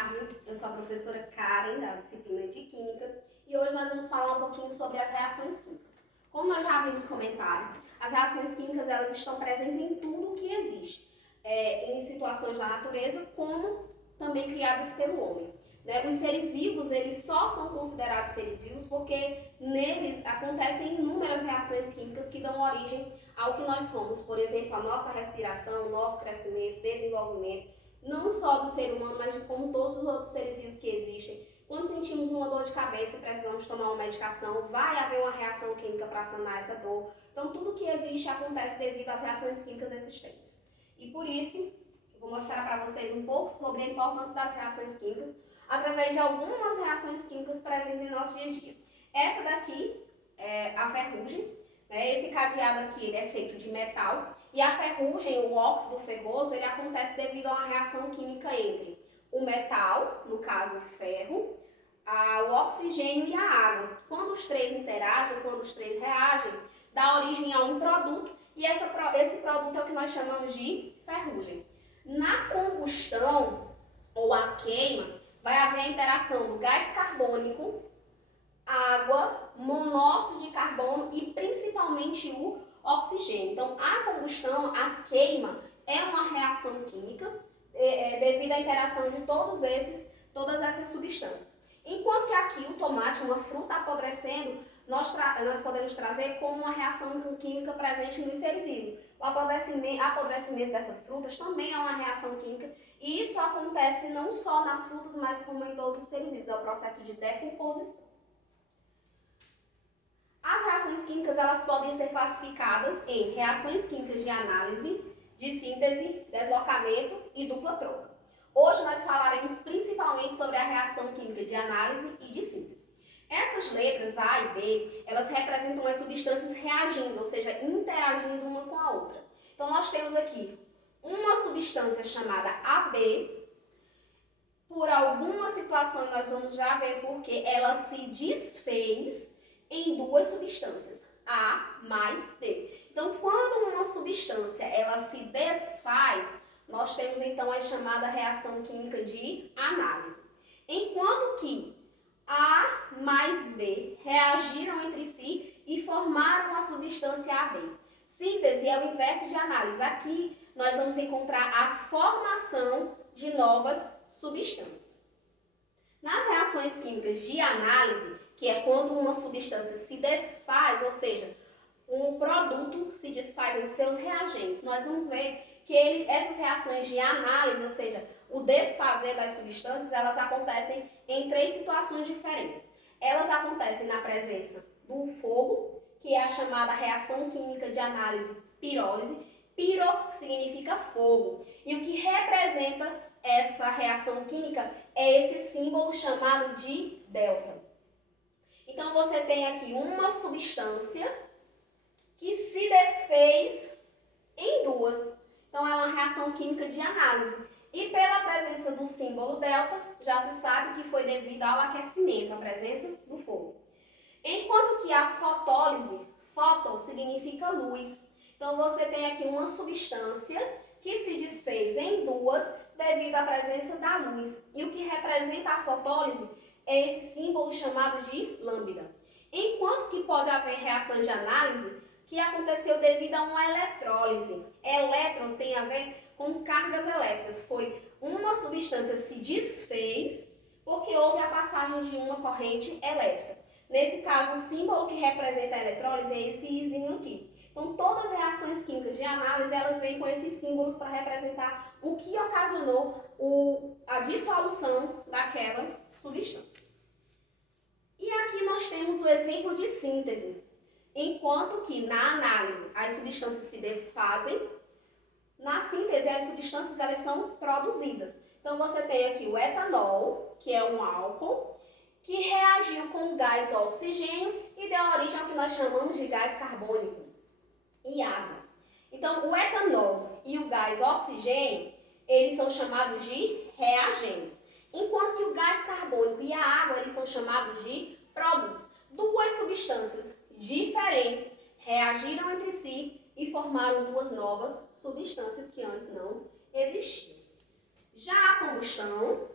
tarde, eu sou a professora Karen, da disciplina de Química, e hoje nós vamos falar um pouquinho sobre as reações químicas. Como nós já havíamos comentado, as reações químicas elas estão presentes em tudo o que existe, em situações da natureza, como também criadas pelo homem. Os seres vivos, eles só são considerados seres vivos porque neles acontecem inúmeras reações químicas que dão origem ao que nós somos. Por exemplo, a nossa respiração, o nosso crescimento, desenvolvimento, não só do ser humano, mas de como todos os outros seres vivos que existem. Quando sentimos uma dor de cabeça e precisamos tomar uma medicação, vai haver uma reação química para sanar essa dor. Então, tudo que existe acontece devido às reações químicas existentes. E por isso, eu vou mostrar para vocês um pouco sobre a importância das reações químicas através de algumas reações químicas presentes em nosso dia a dia. Essa daqui é a ferrugem. Esse cadeado aqui ele é feito de metal e a ferrugem, o óxido ferroso, ele acontece devido a uma reação química entre o metal, no caso o ferro, o oxigênio e a água. Quando os três interagem, quando os três reagem, dá origem a um produto e esse produto é o que nós chamamos de ferrugem. Na combustão ou a queima, vai haver a interação do gás carbônico, água, monóxido de carbono e principalmente o oxigênio. Então, a combustão, a queima, é uma reação química devido à interação de todas essas substâncias. Enquanto que aqui o tomate, uma fruta apodrecendo, nós podemos trazer como uma reação química presente nos seres vivos. O apodrecimento dessas frutas também é uma reação química e isso acontece não só nas frutas, mas como em todos os seres vivos. É o processo de decomposição. As reações químicas elas podem ser classificadas em reações químicas de análise, de síntese, deslocamento e dupla troca. Hoje nós falaremos principalmente sobre a reação química de análise e de síntese. Essas letras A e B, elas representam as substâncias reagindo, ou seja, interagindo uma com a outra. Então nós temos aqui uma substância chamada AB. Por alguma situação nós vamos já ver porque ela se desfez em duas substâncias, A mais B. Então, quando uma substância ela se desfaz, nós temos então a chamada reação química de análise. Enquanto que A mais B reagiram entre si e formaram a substância AB. Síntese é o inverso de análise. Aqui nós vamos encontrar a formação de novas substâncias. Nas reações químicas de análise, que é quando uma substância se desfaz, ou seja, um produto se desfaz em seus reagentes, nós vamos ver que essas reações de análise, ou seja, o desfazer das substâncias, elas acontecem em três situações diferentes. Elas acontecem na presença do fogo, que é a chamada reação química de análise pirólise. Piro significa fogo. E o que representa essa reação química é esse símbolo chamado de delta. Então, você tem aqui uma substância que se desfez em duas. Então, é uma reação química de análise. E pela presença do símbolo delta, já se sabe que foi devido ao aquecimento, a presença do fogo. Enquanto que a fotólise, fóton significa luz. Então, você tem aqui uma substância que se desfez em duas devido à presença da luz. E o que representa a fotólise é esse símbolo chamado de lambda. Enquanto que pode haver reações de análise que aconteceu devido a uma eletrólise. Elétrons tem a ver com cargas elétricas. Foi uma substância se desfez porque houve a passagem de uma corrente elétrica. Nesse caso, o símbolo que representa a eletrólise é esse izinho aqui. Então, todas as reações químicas de análise, elas vêm com esses símbolos para representar o que ocasionou a dissolução daquela substância. E aqui nós temos o exemplo de síntese. Enquanto que na análise as substâncias se desfazem, na síntese as substâncias elas são produzidas. Então, você tem aqui o etanol, que é um álcool, que reagiu com o gás oxigênio e deu origem ao que nós chamamos de gás carbônico e água. Então, o etanol e o gás oxigênio, eles são chamados de reagentes, enquanto que o gás carbônico e a água, eles são chamados de produtos. Duas substâncias diferentes reagiram entre si e formaram duas novas substâncias que antes não existiam. Já a combustão